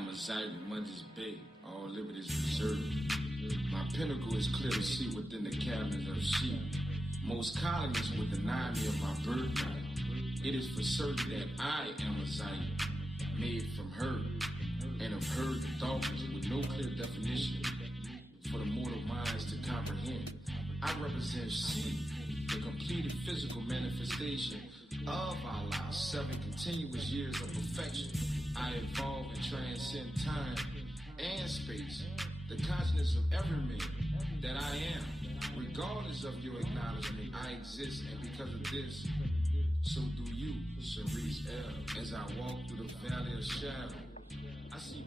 Amazight with Munges Bay, all liberties reserved. My pinnacle is clear to see within the cabinets of sheep. Most colonists would deny me of my birthright. It is for certain that I am Amazight, made from her, and of her the darkness with no clear definition for the mortal minds to comprehend. I represent she, the completed physical manifestation of Allah, 7 continuous years of perfection. I evolve and transcend time and space, the consciousness of every man that I am. Regardless of your acknowledgement, I exist, and because of this, so do you, Cerise L. As I walk through the valley of shadow, I see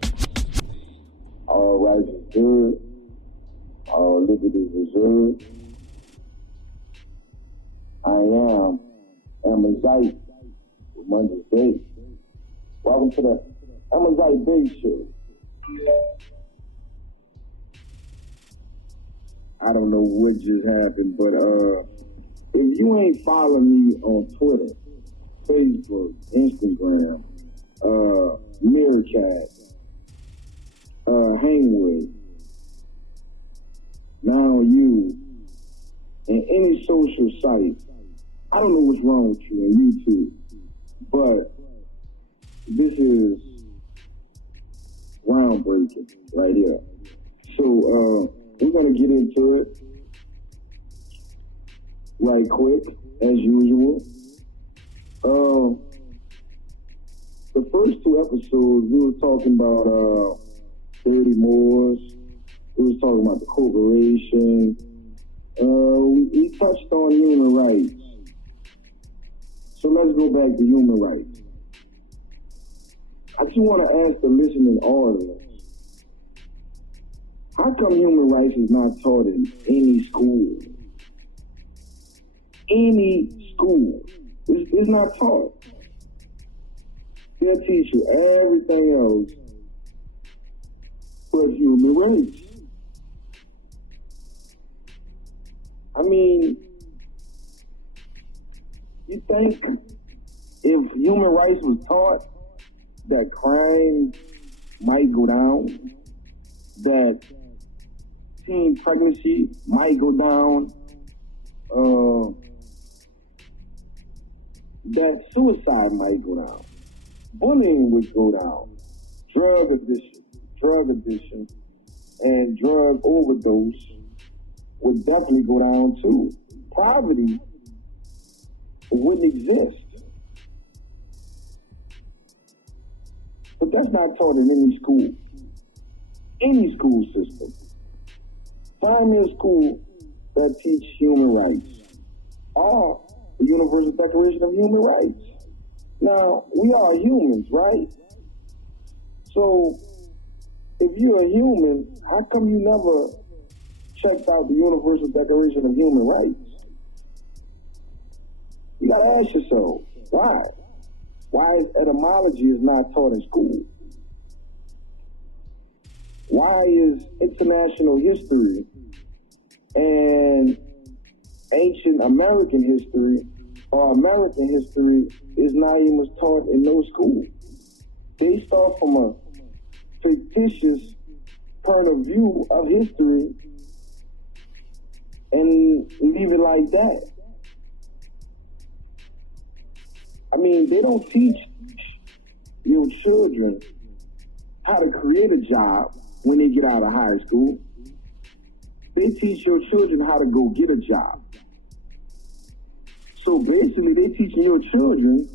all rights is good, all liberties reserved. I am Amizight with Munges Bay. Welcome to the Amazight Bay Show. I don't know what just happened, but if you ain't following me on Twitter, Facebook, Instagram, Meerkat, Hangway, Now You, and any social site, I don't know what's wrong with you on YouTube, but this is groundbreaking right here. So we're going to get into it right quick, as usual. The first 2 episodes, we were talking about 30 Moors. We was talking about the corporation. We touched on human rights. So let's go back to human rights. I just want to ask the listening audience, how come human rights is not taught in any school? Any school. It's not taught. They'll teach you everything else but human rights. I mean, you think if human rights was taught, that crime might go down, that teen pregnancy might go down, that suicide might go down, bullying would go down, drug addiction, and drug overdose would definitely go down too. Poverty wouldn't exist. But that's not taught in any school system. Find me a school that teach human rights or the Universal Declaration of Human Rights. Now, we are humans, right? So, if you're a human, how come you never checked out the Universal Declaration of Human Rights? You gotta ask yourself, why? Why etymology is not taught in school? Why is international history and ancient American history or American history is not even taught in no school? They start from a fictitious point of view of history and leave it like that. I mean, they don't teach your children how to create a job when they get out of high school. They teach your children how to go get a job. So basically, they teaching your children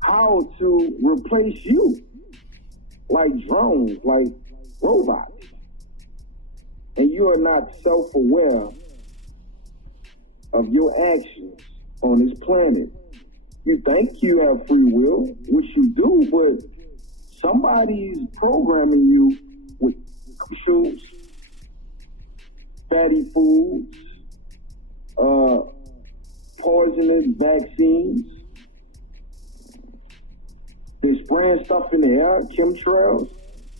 how to replace you, like drones, like robots. And you are not self-aware of your actions on this planet. You think you have free will, which you do, but somebody's programming you with shoes, fatty foods, poisonous vaccines. They're spraying stuff in the air, chemtrails.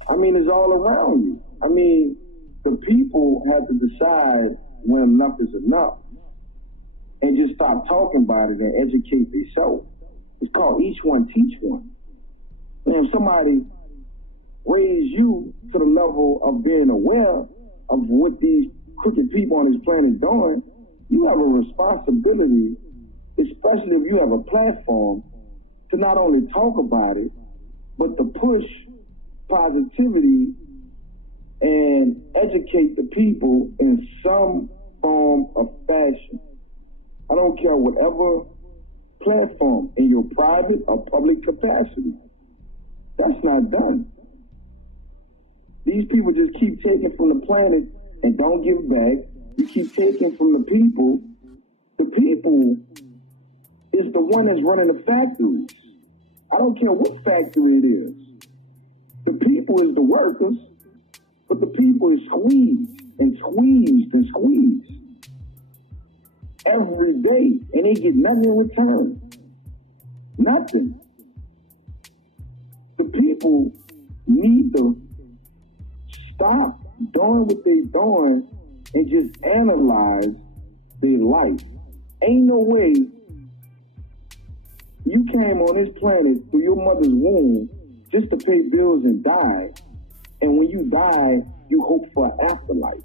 I mean, it's all around you. I mean, the people have to decide when enough is enough and just stop talking about it and educate themselves. It's called each one teach one. And if somebody raise you to the level of being aware of what these crooked people on this planet doing, you have a responsibility, especially if you have a platform, to not only talk about it, but to push positivity and educate the people in some form of fashion. I don't care whatever platform, in your private or public capacity. That's not done. These people just keep taking from the planet and don't give back. You keep taking from the people. The people is the one that's running the factories. I don't care what factory it is. The people is the workers, but the people is squeezed and squeezed and squeezed every day, and they get nothing in return. Nothing. The people need to stop doing what they're doing and just analyze their life. Ain't no way you came on this planet through your mother's womb just to pay bills and die, and when you die, you hope for an afterlife.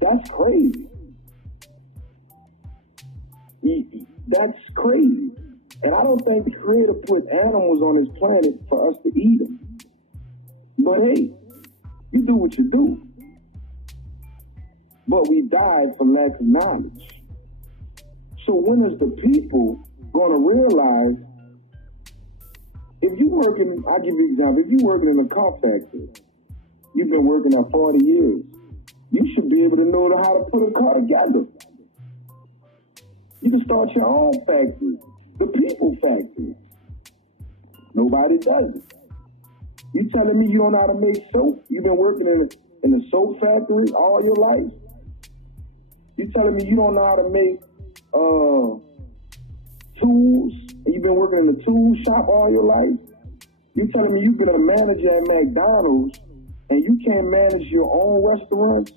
That's crazy. That's crazy. And I don't think the Creator put animals on this planet for us to eat them. But hey, you do what you do. But we died for lack of knowledge. So when is the people going to realize, if you working, I'll give you an example, if you're working in a car factory, you've been working there 40 years, you should be able to know how to put a car together. You can start your own factory, the people factory. Nobody does it. You telling me you don't know how to make soap? You've been working in a soap factory all your life? You telling me you don't know how to make tools, and you've been working in the tool shop all your life? You telling me you've been a manager at McDonald's and you can't manage your own restaurants?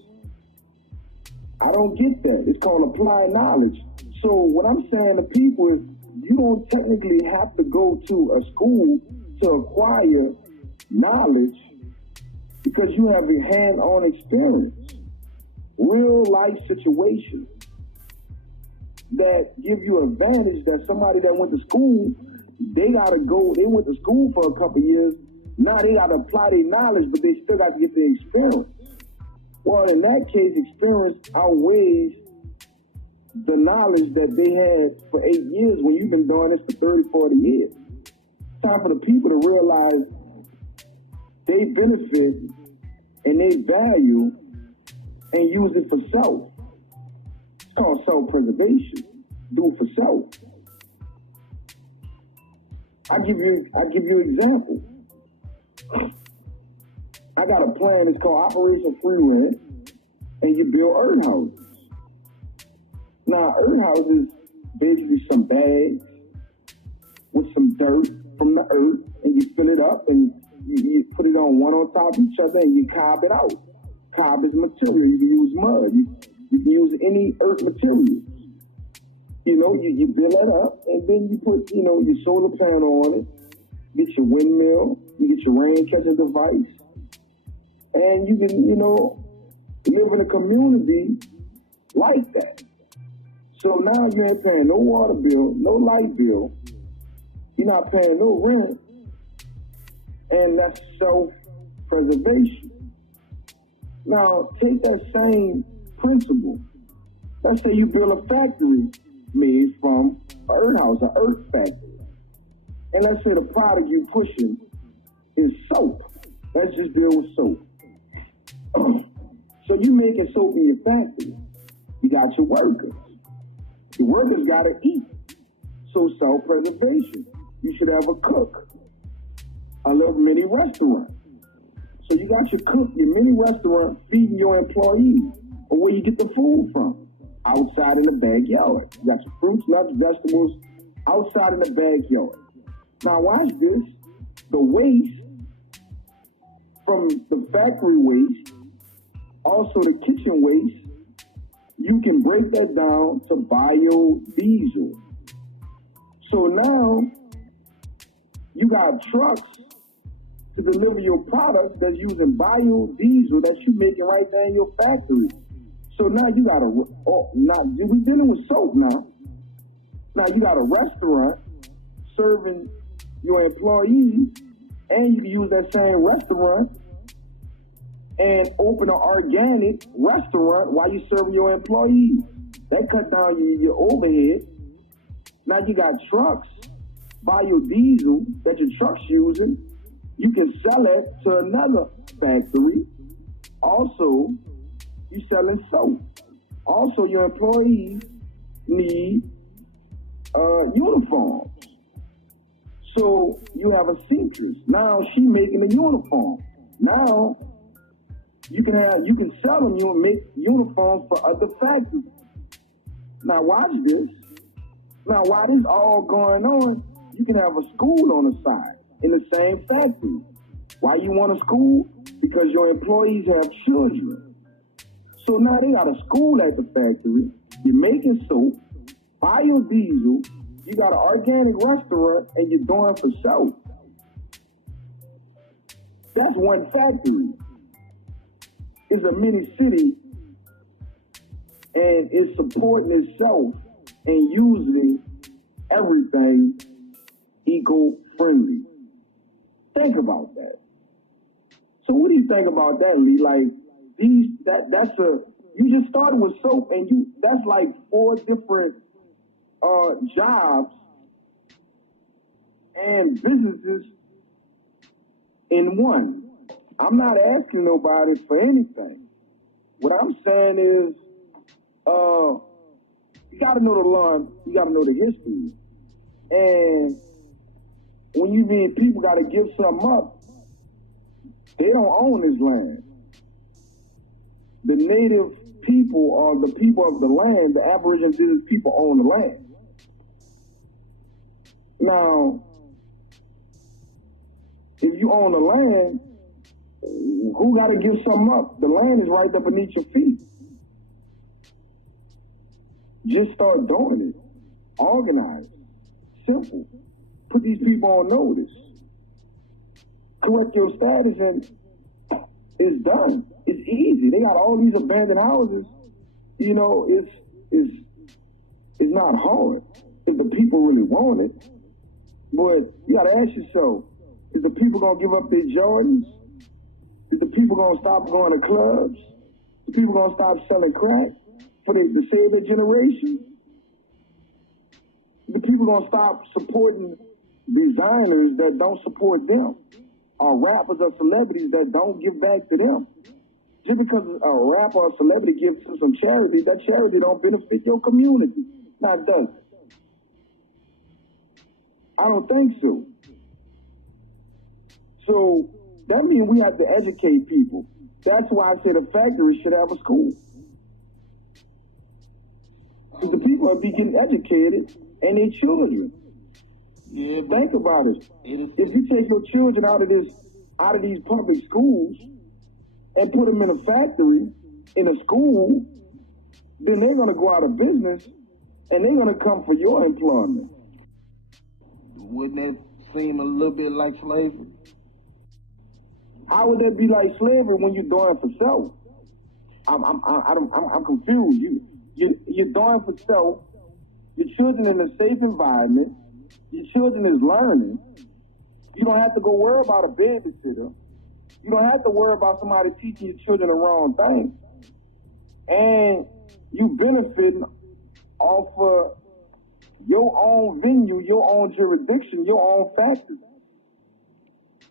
I don't get that. It's called applied knowledge. So what I'm saying to people is, you don't technically have to go to a school to acquire knowledge, because you have a hand-on experience, real life situations that give you advantage that somebody that went to school, they went to school for a couple years, now they gotta apply their knowledge, but they still got to get their experience. Well, in that case, experience outweighs the knowledge that they had for 8 years when you've been doing this for 30, 40 years. It's time for the people to realize they benefit and they value and use it for self. It's called self-preservation. Do it for self. I'll give you an example. I got a plan, it's called Operation Free Rent, and you build earth houses. Now, earth houses basically some bags with some dirt from the earth, and you fill it up and you put it on top of each other and you carve it out. Carb is material. You can use mud. You can use any earth materials. You build that up, and then you put, your solar panel on it, get your windmill, you get your rain catching device, and you can, live in a community like that. So now you ain't paying no water bill, no light bill, you're not paying no rent, and that's self-preservation. Now, take that same principle. Let's say you build a factory made from an earth house, an earth factory. And let's say the product you pushing is soap. Let's just build with soap. So you making soap in your factory. You got your workers. The workers got to eat. So self-preservation. You should have a cook, a little mini restaurant. So you got your cook, your mini restaurant, feeding your employees. But where you get the food from? Outside in the backyard. You got your fruits, nuts, vegetables outside in the backyard. Now watch this. The waste from the factory waste, also the kitchen waste, you can break that down to biodiesel. So now you got trucks to deliver your products that's using biodiesel that you making right there in your factory. So now you got we're dealing with soap now. Now you got a restaurant serving your employees, and you can use that same restaurant and open an organic restaurant while you're serving your employees. That cuts down your overhead. Now you got trucks, biodiesel that your truck's using. You can sell it to another factory. Also, you're selling soap. Also, your employees need uniforms. So you have a seamstress. Now she making a uniform. Now you can sell them. You make uniforms for other factories. Now watch this. Now while this all going on, you can have a school on the side in the same factory. Why you want a school? Because your employees have children. So now they got a school at the factory. You're making soap, biodiesel. You got an organic restaurant, and you're doing for soap. That's one factory. It's a mini city, and it's supporting itself and using everything eco-friendly. Think about that. So what do you think about that, Lee? Like you just started with soap, and that's like 4 different jobs and businesses in one. I'm not asking nobody for anything. What I'm saying is, you got to know the law, you got to know the history. And when you mean people got to give something up, they don't own this land. The native people or the people of the land, the Aboriginal indigenous people own the land. Now, if you own the land, who got to give something up? The land is right up beneath your feet. Just start doing it. Organize. Simple. Put these people on notice. Correct your status, and it's done. It's easy. They got all these abandoned houses. You know, it's not hard if the people really want it. But you got to ask yourself, is the people going to give up their Jordans? Is the people going to stop going to clubs? Is the people going to stop selling crack to save their generation? Is the people going to stop supporting designers that don't support them? Or rappers or celebrities that don't give back to them? Just because a rapper or celebrity gives to some charity, that charity don't benefit your community. Now, it does. I don't think so. So that means we have to educate people. That's why I said a factory should have a school. Because the people are be getting educated and their children. Yeah, think about it. If you take your children out of these public schools and put them in a factory, in a school, then they're gonna go out of business and they're gonna come for your employment. Wouldn't that seem a little bit like slavery? How would that be like slavery when you're doing it for self? I'm confused. You're doing it for self. Your children in a safe environment. Your children is learning. You don't have to go worry about a babysitter. You don't have to worry about somebody teaching your children the wrong thing. And you benefiting off of your own venue, your own jurisdiction, your own factory.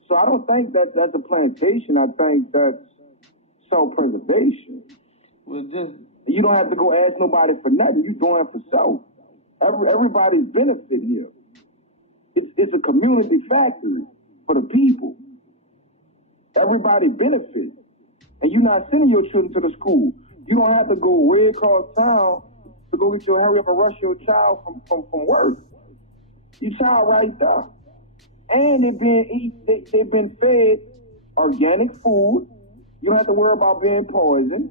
So I don't think that's a plantation. I think that's self-preservation. You don't have to go ask nobody for nothing. You're doing it for self. Everybody's benefit here. It's a community factory for the people. Everybody benefits. And you're not sending your children to the school. You don't have to go way across town to go get hurry up and rush your child from work. Your child right there. And they've been fed organic food. You don't have to worry about being poisoned.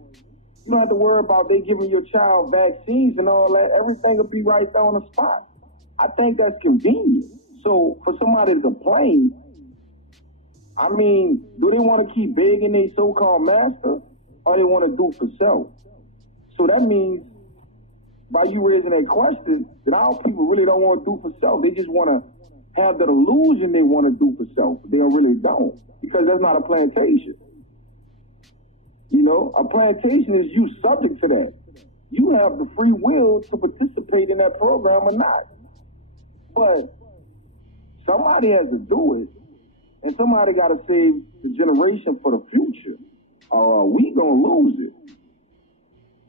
You don't have to worry about they giving your child vaccines and all that. Everything will be right there on the spot. I think that's convenient. So for somebody to complain, I mean, do they want to keep begging their so-called master, or they want to do for self? So that means, by you raising that question, that our people really don't want to do for self. They just want to have that illusion they want to do for self. They really don't, because that's not a plantation. You know, a plantation is you subject to that. You have the free will to participate in that program or not. But somebody has to do it, and somebody got to save the generation for the future, or we going to lose it.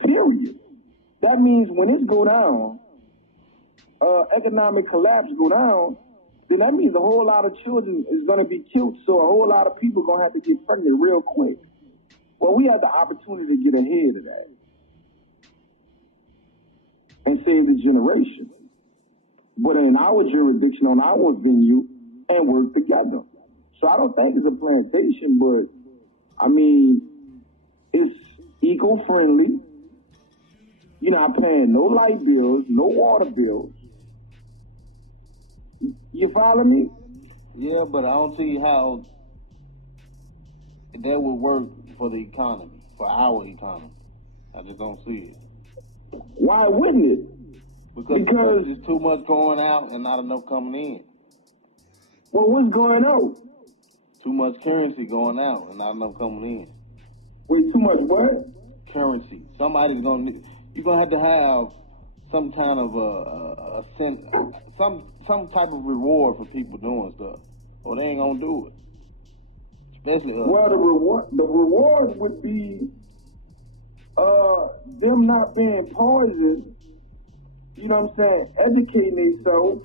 Period. That means when it go down, economic collapse go down, then that means a whole lot of children is going to be killed, so a whole lot of people going to have to get pregnant real quick. Well, we have the opportunity to get ahead of that and save the generation. But in our jurisdiction, on our venue, and work together. So I don't think it's a plantation, but, I mean, it's eco-friendly. You're not paying no light bills, no water bills. You follow me? Yeah, but I don't see how that would work for the economy, for our economy. I just don't see it. Why wouldn't it? Because there's too much going out and not enough coming in. Well, what's going on? Too much currency going out and not enough coming in. Wait, too much what? Currency. You're gonna have to have some kind of some type of reward for people doing stuff, or they ain't gonna do it. Especially well, the reward would be them not being poisoned. You know what I'm saying? Educating themselves,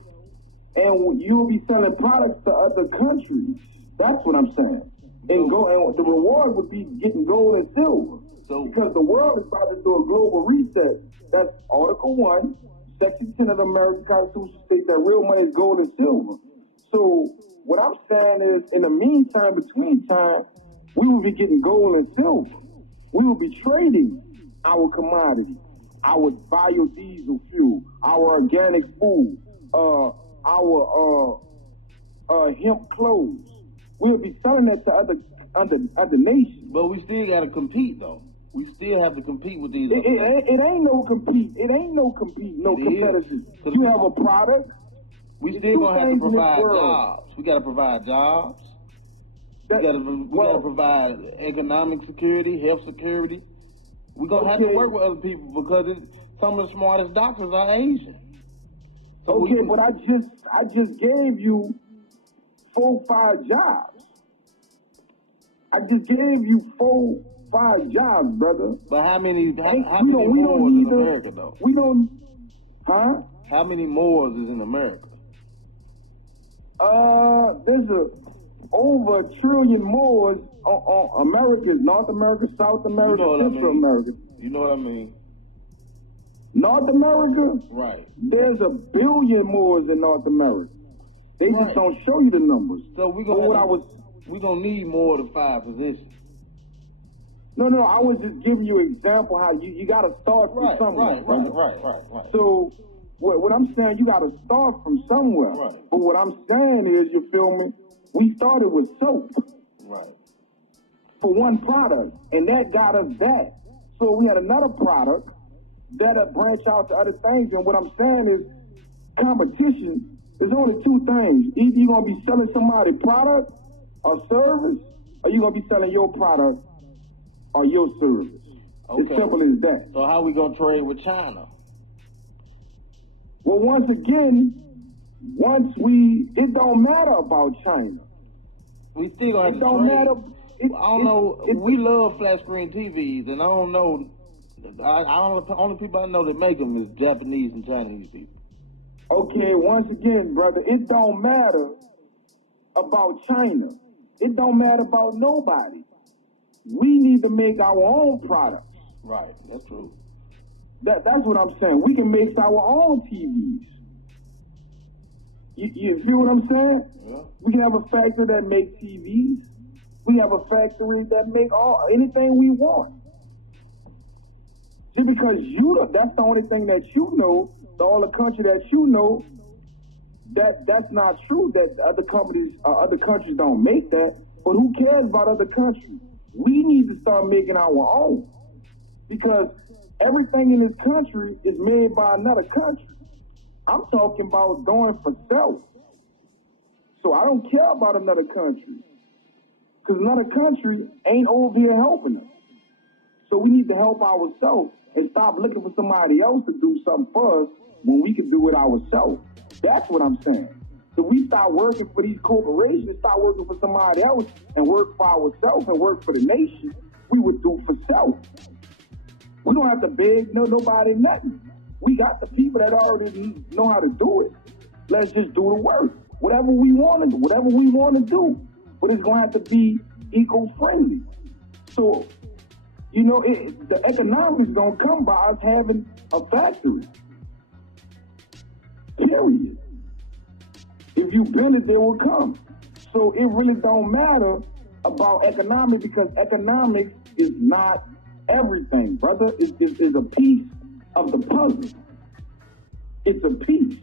and you'll be selling products to other countries. That's what I'm saying. And the reward would be getting gold and silver. Because the world is about to do a global reset. That's Article 1, Section 10 of the American Constitution states that real money is gold and silver. So what I'm saying is, in the meantime, between time, we will be getting gold and silver. We will be trading our commodity, our biodiesel fuel, our organic food, our hemp clothes. We'll be selling that to other nations. But we still got to compete, though. We still have to compete with these. It ain't no compete. It ain't no compete. No competition. You have a product. We still gonna have to provide jobs. We got to provide jobs. We got to provide economic security, health security. We're gonna have to work with other people because some of the smartest doctors are Asian. So but I just gave you 4-5 jobs. I just gave you 4-5 jobs, brother. But how many Moors in America, though? We don't, huh? How many Moors is in America? There's over 1 trillion Moors on America, North America, South America, Central America. You know what I mean? North America? Right. There's 1 billion Moors in North America. They just don't show you the numbers. So we gonna need more than 5 positions. No, I was just giving you an example how you got to start from somewhere. Right. So what I'm saying, you got to start from somewhere. Right. But what I'm saying is, you feel me? We started with soap. Right. For one product, and that got us that. So we had another product that'll branch out to other things. And what I'm saying is, competition. There's only 2 things. Either you're gonna be selling somebody product or service, or you're gonna be selling your product or your service. Okay. As simple as that. So how we gonna trade with China? Well, once again, it don't matter about China. We still gonna have to trade. I don't know. We love flat screen TVs, and I don't know. The only people I know that make them is Japanese and Chinese people. Okay, once again, brother, it don't matter about China. It don't matter about nobody. We need to make our own products. Right, that's true. That's what I'm saying. We can make our own TVs. You feel what I'm saying? Yeah. We can have a factory that makes TVs. We have a factory that make anything we want. See, because that's the only thing that you know, all the country that you know, that's not true that other countries don't make that. But who cares about other countries? We need to start making our own. Because everything in this country is made by another country. I'm talking about doing for self. So I don't care about another country. Because another country ain't over here helping us. So we need to help ourselves and stop looking for somebody else to do something for us when we can do it ourselves. That's what I'm saying. So we start working for these corporations, start working for somebody else, and work for ourselves and work for the nation, we would do for self. We don't have to beg nobody nothing. We got the people that already know how to do it. Let's just do the work. Whatever we want to do, whatever we want to do. But it's going to have to be eco-friendly. So, you know, the economics is going to come by us having a factory. Period. If you build it, they will come. So it really don't matter about economics because economics is not everything, brother. It's a piece of the puzzle. It's a piece.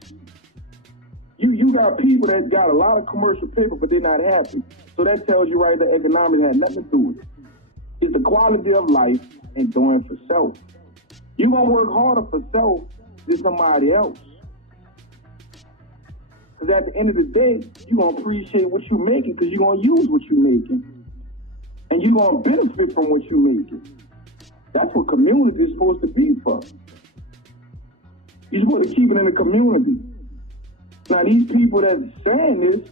You got people that got a lot of commercial paper, but they're not happy. So that tells you right that economics has nothing to do with it. It's the quality of life and doing for self. You're going to work harder for self than somebody else. Because at the end of the day, you're going to appreciate what you're making because you're going to use what you're making. And you're going to benefit from what you're making. That's what community is supposed to be for. You're supposed to keep it in the community. Now, these people that's saying this,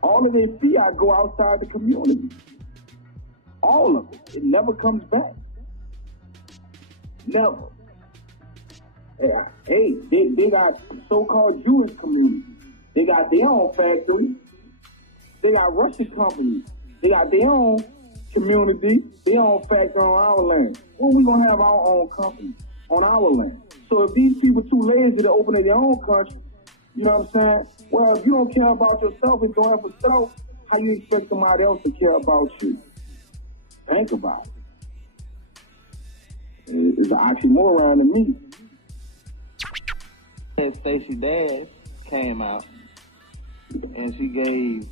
all of their fiat go outside the community. All of it. It never comes back. Never. Hey, they got so-called Jewish communities. They got their own factory. They got Russian companies. They got their own community, their own factory on our land. When we going to have our own company on our land? So if these people too lazy to open their own country, you know what I'm saying? Well, if you don't care about yourself and don't have a self, how you expect somebody else to care about you? Think about it. It's an oxymoron to me. Stacey Dash came out and she gave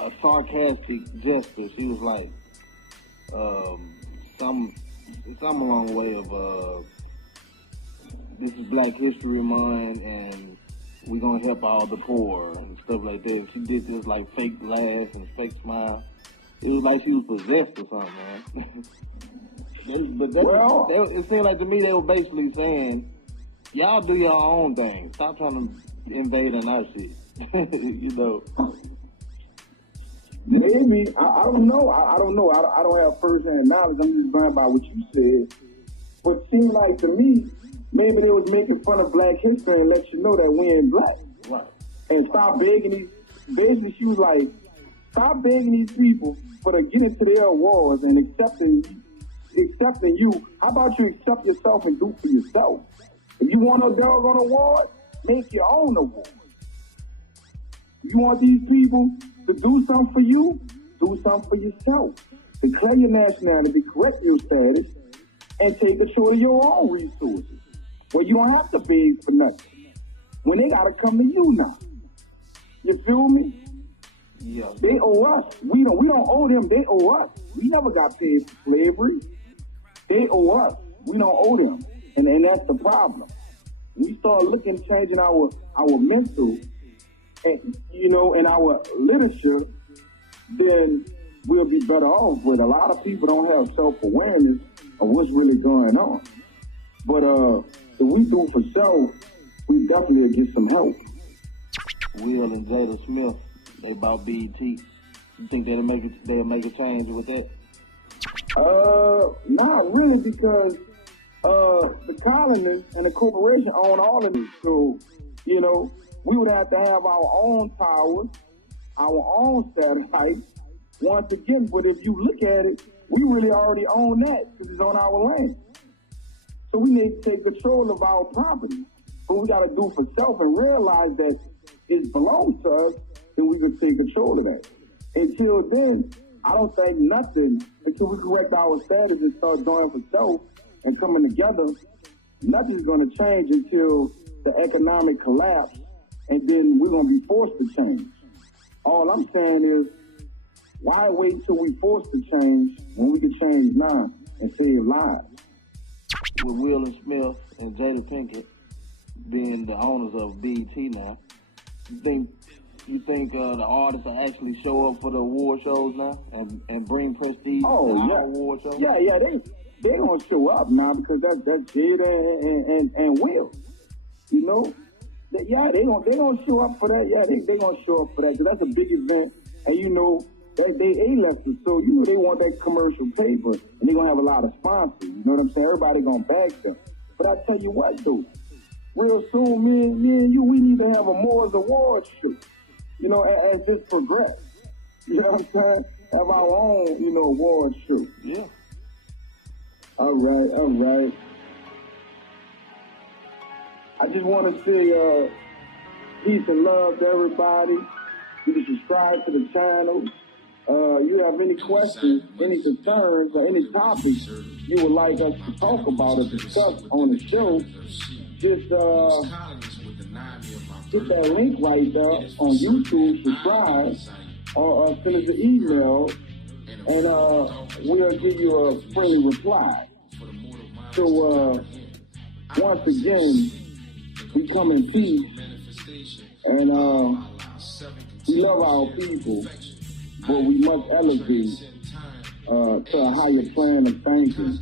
a sarcastic gesture. She was like, some along the way of, this is Black History Month and we're going to help all the poor and stuff like that. She did this like fake laugh and fake smile. It was like she was possessed or something, man. But it seemed like to me they were basically saying, y'all do your own thing. Stop trying to invade on our shit. You know. Maybe. I don't know. I don't know. I don't have first-hand knowledge. I'm just going by what you said. But it seemed like to me, maybe they was making fun of Black history and let you know that we ain't black. Right. And stop begging these. Basically, she was like, stop begging these people for to get into their awards and accepting you. How about you accept yourself and do for yourself? If you want a doggone award, make your own award. You want these people to do something for you, do something for yourself. Declare your nationality, correct your status, and take control of your own resources. Well, you don't have to beg for nothing. When they gotta come to you now. You feel me? Yeah. They owe us. We don't owe them, they owe us. We never got paid for slavery. They owe us. We don't owe them. And that's the problem. We start changing our mental and, you know, and our literature, then we'll be better off. But a lot of people don't have self-awareness of what's really going on. But if we do for self, we definitely get some help. Will and Jada Smith, they bought BET. You think they'll make a change with that? Not really, because the colony and the corporation own all of it. So, you know, we would have to have our own towers, our own satellites, once again. But if you look at it, we really already own that because it's on our land. So we need to take control of our property. But we got to do for self and realize that it belongs to us, then we can take control of that. Until then, I don't think nothing, until we correct our status and start doing for self and coming together, nothing's going to change until the economic collapse, and then we're going to be forced to change. All I'm saying is, Why wait till we forced to change when we can change now and save lives? With Will and Smith and Jada Pinkett being the owners of BET now, you think the artists will actually show up for the award shows now and bring prestige to our award shows? Yeah, they gonna show up now because that's Jada and Will. You know, they gonna show up for that. Yeah, they gonna show up for that because that's a big event, and you know they A-listers, so you know they want that commercial paper, and they gonna have a lot of sponsors. You know what I'm saying? Everybody gonna back them. But I tell you what, though, real soon, me and you, we need to have a Moore's Awards show. You know, as this progresses. You know what I'm saying? Have our own, you know, awards show. Yeah. All right. I just want to say peace and love to everybody. You can subscribe to the channel. You have any questions, any concerns, or any topics you would like us to talk about or discuss on the show, just hit that link right there on YouTube, subscribe, or send us an email, and we'll give you a friendly reply. So, once again, we come in peace, and we love our people, but we must elevate to a higher plane of thinking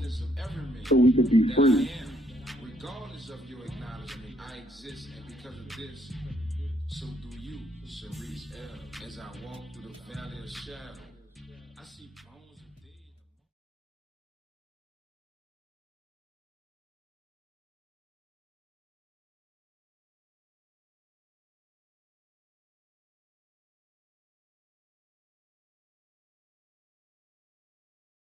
so we could be free. Regardless of your acknowledgement, I exist, and because of this, so do you, Cerise L. As I walk through the valley of shadow, I see